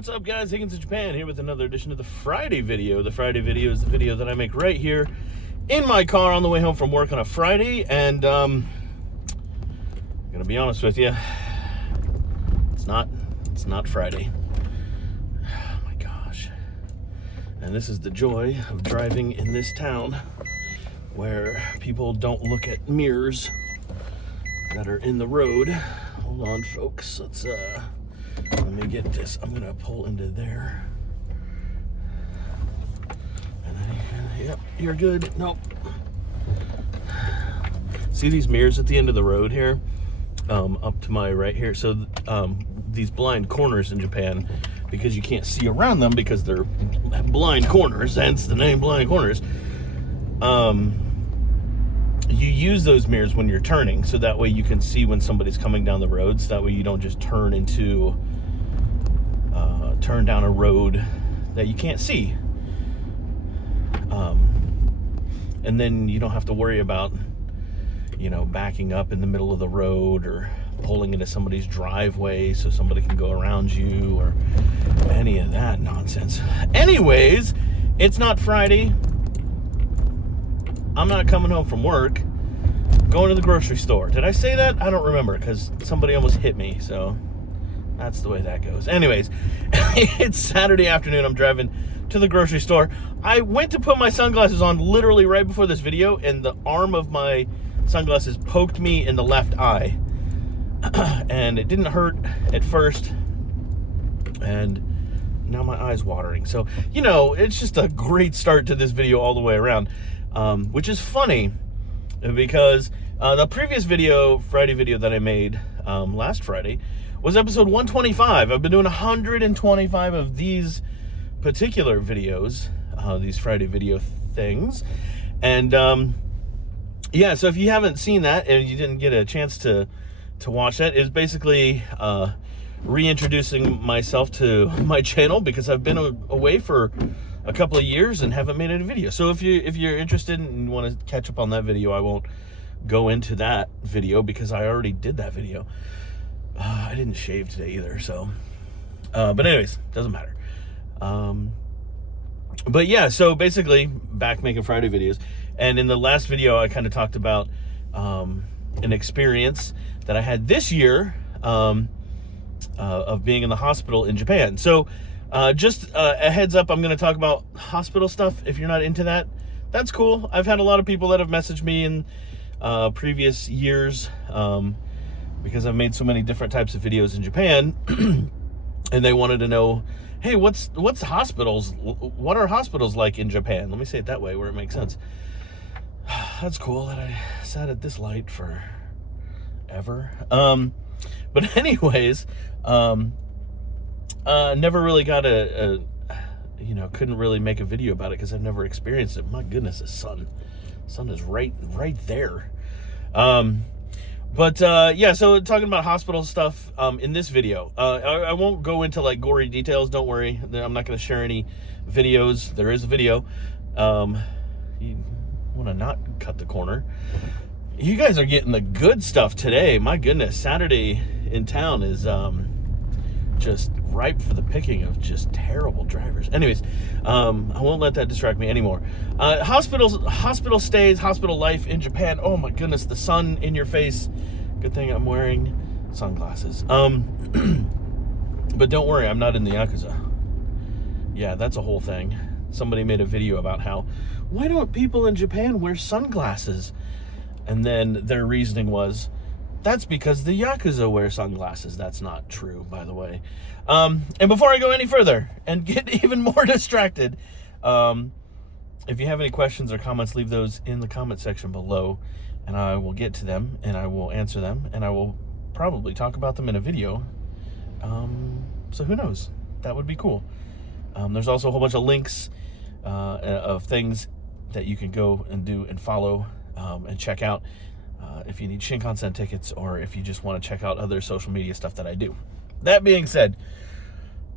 What's up, guys? Higgins in Japan here with another edition of the Friday video. The Friday video is the video that I make right here in my car on the way home from work on a Friday. And I'm gonna be honest with you, it's not Friday. Oh my gosh. And this is the joy of driving in this town where people don't look at mirrors that are in the road. Hold on, folks. Let me get this. I'm gonna pull into there. And yep, you're good. Nope. See these mirrors at the end of the road here? Up to my right here. So these blind corners in Japan, because you can't see around them because they're blind corners, hence the name blind corners. You use those mirrors when you're turning, so that way you can see when somebody's coming down the road, so that way you don't just turn down a road that you can't see. And then you don't have to worry about, backing up in the middle of the road or pulling into somebody's driveway so somebody can go around you or any of that nonsense. Anyways, it's not Friday. I'm not coming home from work. Going to the grocery store. Did I say that? I don't remember because somebody almost hit me, so that's the way that goes. Anyways, it's Saturday afternoon. I'm driving to the grocery store. I went to put my sunglasses on literally right before this video, and the arm of my sunglasses poked me in the left eye. And it didn't hurt at first, and now my eye's watering. So, it's just a great start to this video all the way around, which is funny because the previous Friday video that I made last Friday was episode 125. I've been doing 125 of these particular videos, these Friday video things. And yeah, so if you haven't seen that and you didn't get a chance to watch that, it's basically reintroducing myself to my channel because I've been away for a couple of years and haven't made any video. So if you're interested and want to catch up on that video, I won't go into that video because I already did that video. I didn't shave today either, so but anyways, doesn't matter. But yeah, so basically back making Friday videos, and in the last video I kind of talked about an experience that I had this year of being in the hospital in Japan. So just a heads up, I'm going to talk about hospital stuff. If you're not into that, that's cool. I've had a lot of people that have messaged me in previous years because I've made so many different types of videos in Japan, and they wanted to know, hey, what's hospitals? What are hospitals like in Japan? Let me say it that way where it makes sense. That's cool that I sat at this light for ever. But anyways, never really got couldn't really make a video about it because I've never experienced it. My goodness, the sun is right there. But yeah, so talking about hospital stuff in this video, I won't go into like gory details. Don't worry, I'm not going to share any videos. There is a video. You want to not cut the corner. You guys are getting the good stuff today. My goodness, Saturday in town is just ripe for the picking of just terrible drivers. Anyways, I won't let that distract me anymore. Hospital stays, hospital life in Japan. Oh my goodness, the sun in your face. Good thing I'm wearing sunglasses. But don't worry, I'm not in the Yakuza. Yeah, that's a whole thing. Somebody made a video about why don't people in Japan wear sunglasses? And then their reasoning was, that's because the Yakuza wear sunglasses. That's not true, by the way. And before I go any further and get even more distracted, if you have any questions or comments, leave those in the comment section below, and I will get to them, and I will answer them, and I will probably talk about them in a video. So who knows? That would be cool. There's also a whole bunch of links of things that you can go and do and follow and check out. If you need Shinkansen tickets or if you just want to check out other social media stuff that I do. That being said,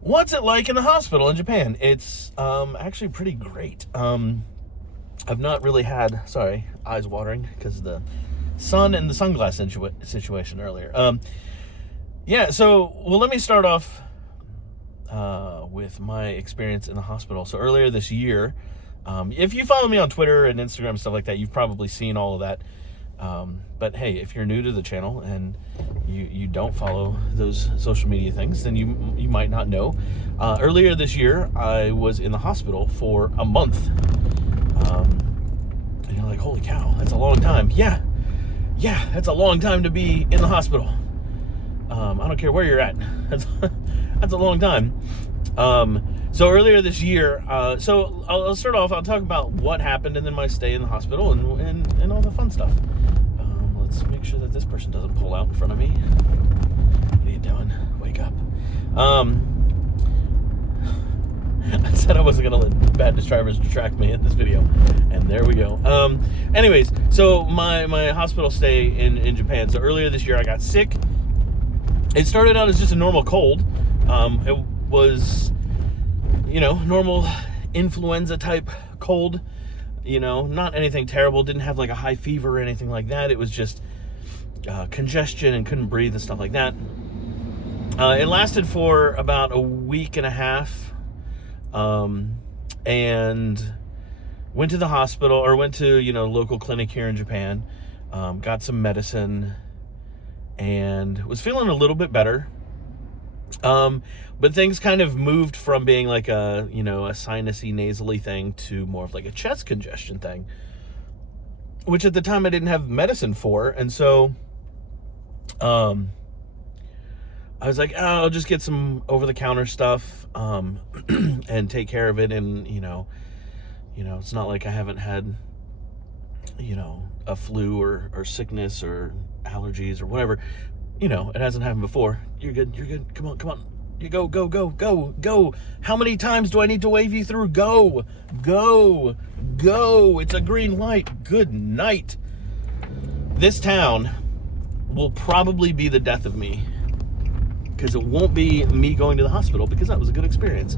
what's it like in the hospital in Japan? It's actually pretty great. I've not really had, sorry, eyes watering because of the sun and the sunglass situation earlier. Yeah, so, well, let me start off with my experience in the hospital. So earlier this year, if you follow me on Twitter and Instagram and stuff like that, you've probably seen all of that. But hey, if you're new to the channel and you don't follow those social media things, then you might not know. Earlier this year, I was in the hospital for a month. And you're like, holy cow, that's a long time. Yeah, that's a long time to be in the hospital. I don't care where you're at. That's a long time. So earlier this year, so I'll start off, I'll talk about what happened and then my stay in the hospital and all the fun stuff. Let's make sure that this person doesn't pull out in front of me. What are you doing? Wake up. I said I wasn't going to let bad drivers distract me in this video, and there we go. Anyways, so my hospital stay in Japan. So earlier this year, I got sick. It started out as just a normal cold. It was, normal influenza type cold, not anything terrible. Didn't have like a high fever or anything like that. It was just congestion and couldn't breathe and stuff like that. It lasted for about a week and a half, and went to the hospital, or went to, local clinic here in Japan, got some medicine, and was feeling a little bit better. But things kind of moved from being like a sinusy, nasally thing to more of like a chest congestion thing, which at the time I didn't have medicine for. And so, I was like, I'll just get some over-the-counter stuff, and take care of it. And, it's not like I haven't had, a flu or sickness or allergies or whatever. It hasn't happened before. You're good. Come on. You go. How many times do I need to wave you through? Go. It's a green light. Good night. This town will probably be the death of me, because it won't be me going to the hospital, because that was a good experience.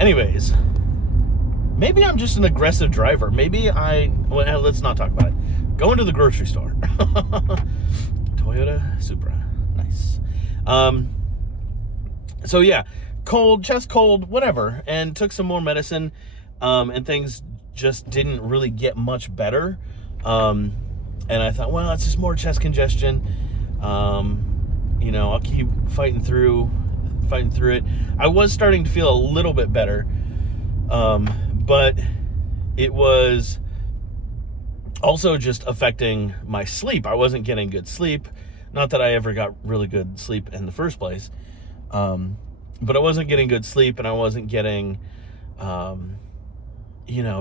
Anyways, maybe I'm just an aggressive driver. Maybe let's not talk about it. Going to the grocery store. Toyota Supra. Nice. So yeah, chest cold, whatever, and took some more medicine, and things just didn't really get much better. And I thought, well, it's just more chest congestion. I'll keep fighting through it. I was starting to feel a little bit better, but it was also just affecting my sleep. I wasn't getting good sleep. Not that I ever got really good sleep in the first place. But I wasn't getting good sleep, and I wasn't getting,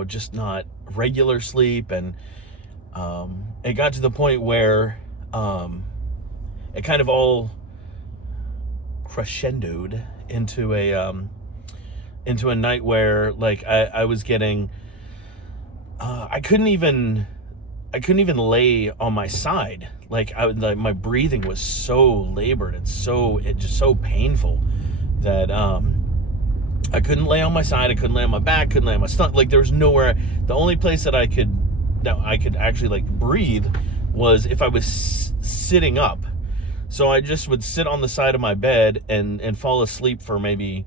just not regular sleep. And it got to the point where it kind of all crescendoed into a night where, like, I was getting, I couldn't even lay on my side. Like, my breathing was so labored. It's just so painful that I couldn't lay on my side. I couldn't lay on my back. Couldn't lay on my stomach. Like, there was nowhere. The only place that I could actually like breathe was if I was sitting up. So I just would sit on the side of my bed and fall asleep for maybe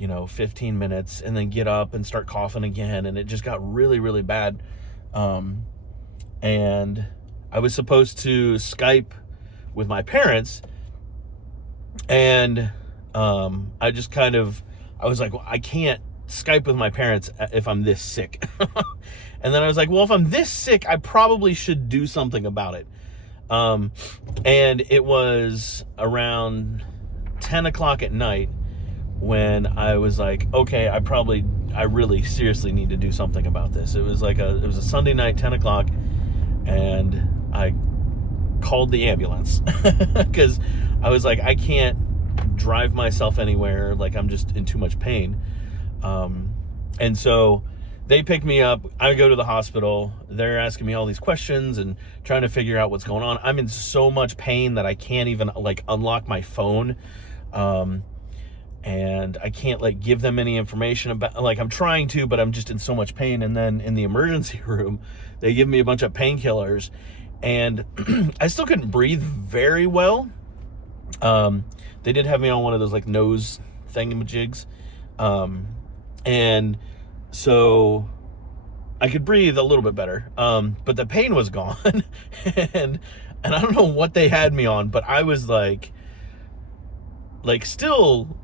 15 minutes, and then get up and start coughing again. And it just got really, really bad. And I was supposed to Skype with my parents, and I was like, well, I can't Skype with my parents if I'm this sick. And then I was like, well, if I'm this sick, I probably should do something about it. And it was around 10 o'clock at night when I was like, okay, I really seriously need to do something about this. It was a Sunday night, 10 o'clock, and I called the ambulance because I was like, I can't drive myself anywhere. Like, I'm just in too much pain. And so they picked me up. I go to the hospital. They're asking me all these questions and trying to figure out what's going on. I'm in so much pain that I can't even like unlock my phone. And I can't like give them any information about, like, I'm trying to, but I'm just in so much pain. And then in the emergency room, they give me a bunch of painkillers, and I still couldn't breathe very well. They did have me on one of those like nose thingamajigs. And so I could breathe a little bit better. But the pain was gone. and I don't know what they had me on, but I was like still,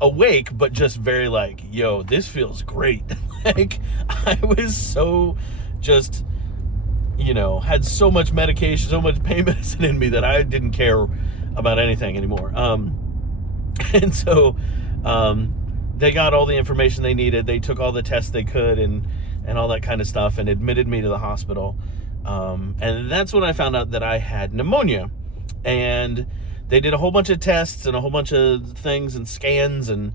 awake, but just very like, yo, this feels great. Like, I was so just, had so much medication, so much pain medicine in me that I didn't care about anything anymore. And so, they got all the information they needed. They took all the tests they could and all that kind of stuff and admitted me to the hospital. And that's when I found out that I had pneumonia. And they did a whole bunch of tests and a whole bunch of things and scans. And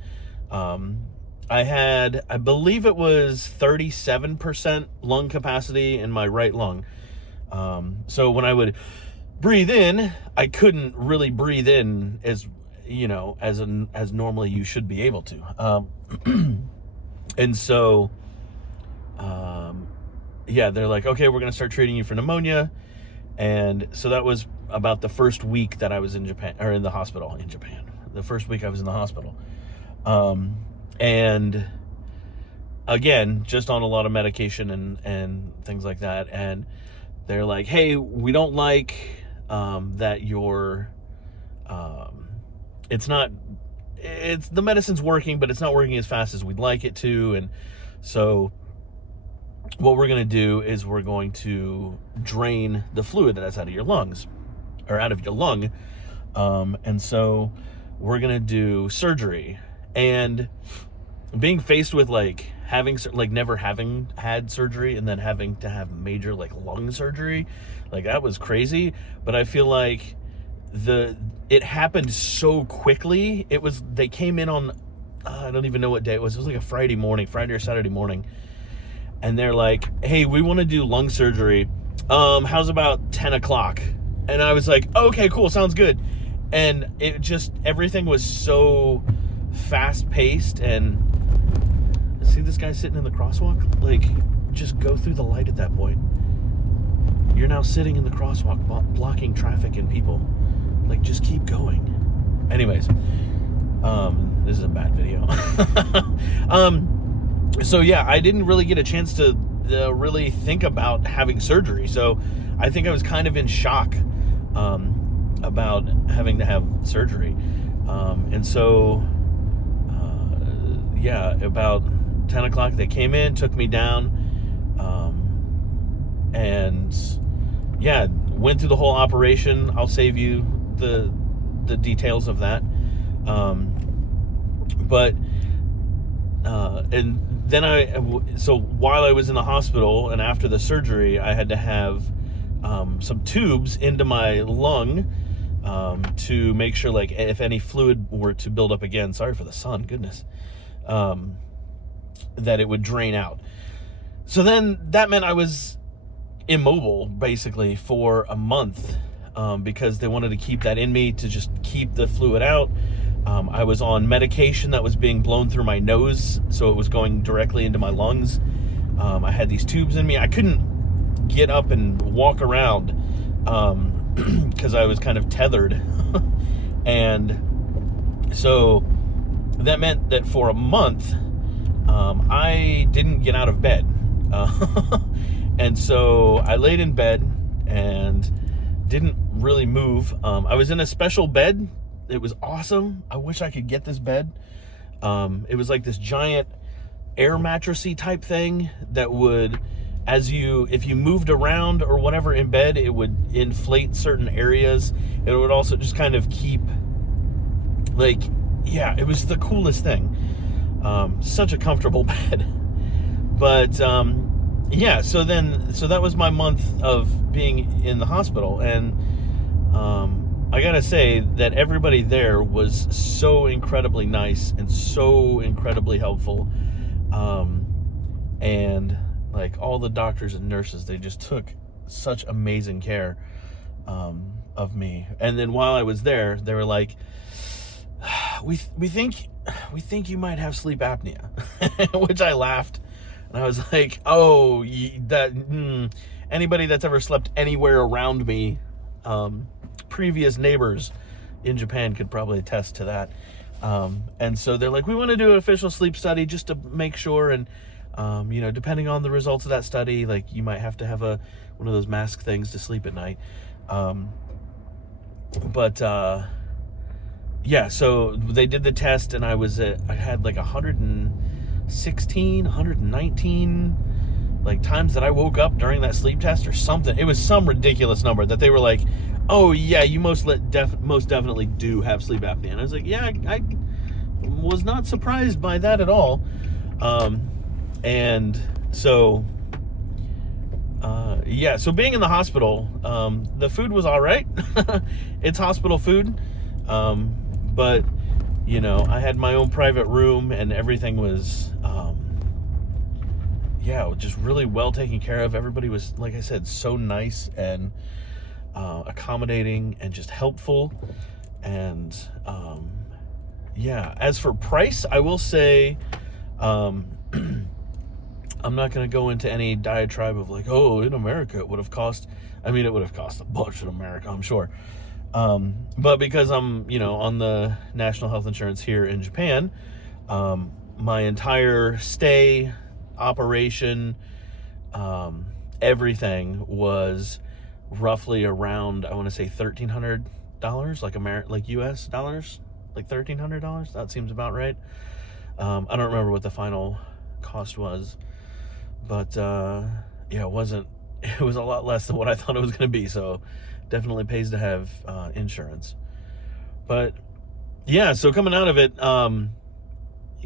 I believe it was 37% lung capacity in my right lung. So when I would breathe in, I couldn't really breathe in as normally you should be able to. And so, they're like, okay, we're going to start treating you for pneumonia. And so that was about the first week that I was in Japan, or in the hospital in Japan. The first week I was in the hospital. And again, just on a lot of medication and things like that. And they're like, hey, we don't like, that you're, the medicine's working, but it's not working as fast as we'd like it to. And so what we're going to do is we're going to drain the fluid that's out of your lungs, or out of your lung. And so we're going to do surgery. And being faced with never having had surgery and then having to have major lung surgery, that was crazy. But I feel like it happened so quickly. They came in on, I don't even know what day it was. It was like a Friday or Saturday morning. And they're like, hey, we want to do lung surgery. How's about 10 o'clock? And I was like, okay, cool. Sounds good. And everything was so fast paced. And see this guy sitting in the crosswalk? Just go through the light at that point. You're now sitting in the crosswalk, blocking traffic and people. Just keep going. Anyways, this is a bad video. So yeah, I didn't really get a chance to really think about having surgery. So I think I was kind of in shock about having to have surgery. And so, about 10 o'clock, they came in, took me down, and went through the whole operation. I'll save you the details of that. And then so while I was in the hospital and after the surgery, I had to have some tubes into my lung to make sure if any fluid were to build up again, sorry for the sun, goodness, that it would drain out. So then that meant I was immobile basically for a month, because they wanted to keep that in me to just keep the fluid out. I was on medication that was being blown through my nose, so it was going directly into my lungs. I had these tubes in me. I couldn't get up and walk around because I was kind of tethered. And so that meant that for a month, I didn't get out of bed. And so I laid in bed and didn't really move. I was in a special bed. It was awesome. I wish I could get this bed. It was like this giant air mattressy type thing that would, if you moved around or whatever in bed, it would inflate certain areas. It would also just kind of keep, it was the coolest thing. Such a comfortable bed. But, so that was my month of being in the hospital. And, I gotta say that everybody there was so incredibly nice and so incredibly helpful. And all the doctors and nurses, they just took such amazing care of me. And then while I was there, they were like, we think you might have sleep apnea, which I laughed. And I was like, anybody that's ever slept anywhere around me, previous neighbors in Japan could probably attest to that. And so they're like, we want to do an official sleep study just to make sure. And, you know, depending on the results of that study, like you might have to have one of those mask things to sleep at night. Yeah, so they did the test, and I had like 116, 119 like times that I woke up during that sleep test or something. It was some ridiculous number that they were like, oh yeah, you most definitely do have sleep apnea. And I was like, yeah, I was not surprised by that at all. And so yeah, so being in the hospital, the food was all right. It's hospital food. But, you know, I had my own private room, and everything was, yeah, just really well taken care of. Everybody was, like I said, so nice and accommodating and just helpful. And, yeah, as for price, I will say, I'm not going to go into any diatribe of like, oh, in America it would have cost, I mean, it would have cost a bunch in America, I'm sure. But because I'm, you know, on the national health insurance here in Japan, my entire stay, operation, everything was roughly around, I want to say $1,300, like US dollars, like $1,300. That seems about right. I don't remember what the final cost was, but, yeah, it was a lot less than what I thought it was going to be. So definitely pays to have insurance. But yeah, so coming out of it,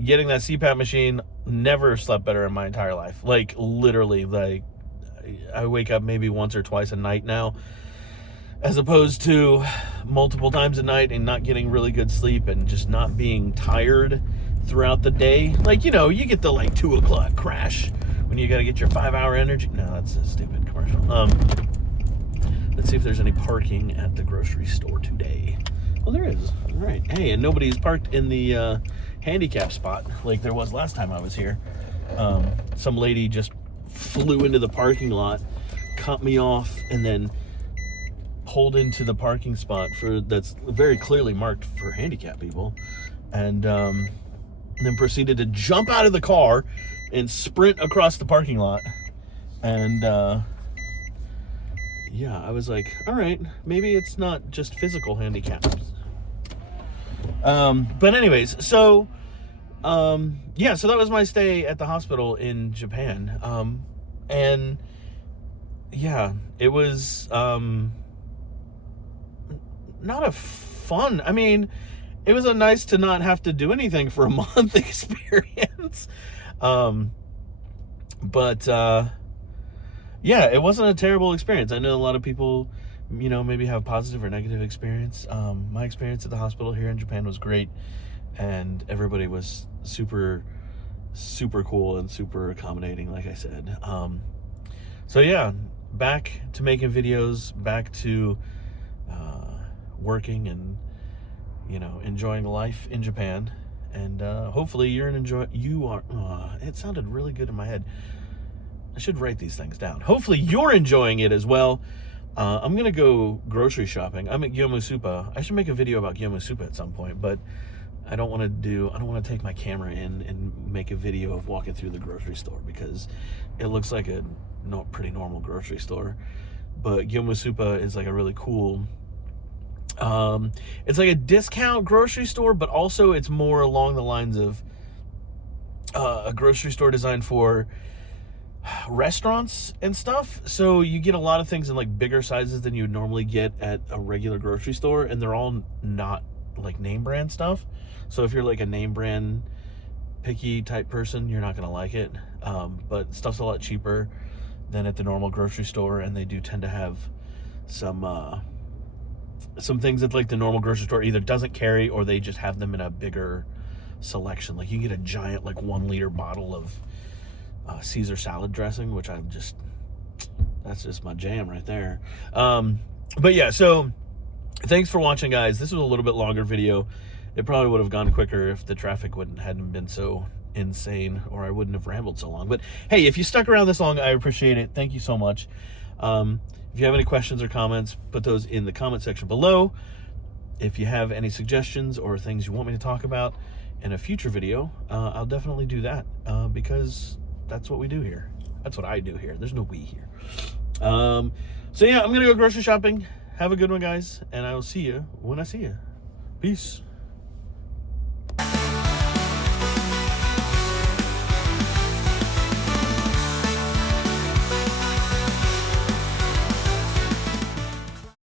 getting that CPAP machine, never slept better in my entire life. Like literally, like I wake up maybe once or twice a night now, as opposed to multiple times a night, and not getting really good sleep and just not being tired throughout the day. Like, you know, you get the like 2 o'clock crash when you got to get your 5-hour energy. No, that's a stupid commercial. Let's see if there's any parking at the grocery store today. Well, there is. All right. Hey, and nobody's parked in the handicap spot like there was last time I was here. Some lady just flew into the parking lot, cut me off, and then pulled into the parking spot that's very clearly marked for handicap people, and then proceeded to jump out of the car and sprint across the parking lot. And yeah, I was like, all right, maybe it's not just physical handicaps. But anyways, so, yeah, so that was my stay at the hospital in Japan. And yeah, it was, not a fun, I mean, it was a nice to not have to do anything for a month experience. But, yeah, it wasn't a terrible experience. I know a lot of people, you know, maybe have positive or negative experience. My experience at the hospital here in Japan was great, and everybody was super, super cool and super accommodating, like I said. So yeah, back to making videos, back to working and, you know, enjoying life in Japan. And hopefully you are, it sounded really good in my head. I should write these things down. Hopefully you're enjoying it as well. I'm going to go grocery shopping. I'm at Gyomusupa. I should make a video about Gyomusupa at some point, but I don't want to take my camera in and make a video of walking through the grocery store, because it looks like a pretty normal grocery store. But Gyomusupa is like a really cool, it's like a discount grocery store, but also it's more along the lines of a grocery store designed for restaurants and stuff. So you get a lot of things in like bigger sizes than you would normally get at a regular grocery store, and they're all not like name brand stuff. So if you're like a name brand picky type person, you're not gonna like it. But stuff's a lot cheaper than at the normal grocery store, and they do tend to have some things that like the normal grocery store either doesn't carry, or they just have them in a bigger selection. Like you get a giant like 1 liter bottle of Caesar salad dressing, which that's just my jam right there. But yeah, so thanks for watching, guys. This was a little bit longer video. It probably would have gone quicker if the traffic hadn't been so insane, or I wouldn't have rambled so long. But hey, if you stuck around this long, I appreciate it. Thank you so much. If you have any questions or comments, put those in the comment section below. If you have any suggestions or things you want me to talk about in a future video, I'll definitely do that, because that's what we do here. That's what I do here. There's no we here. So yeah, I'm gonna go grocery shopping. Have a good one, guys, and I will see you when I see you. Peace.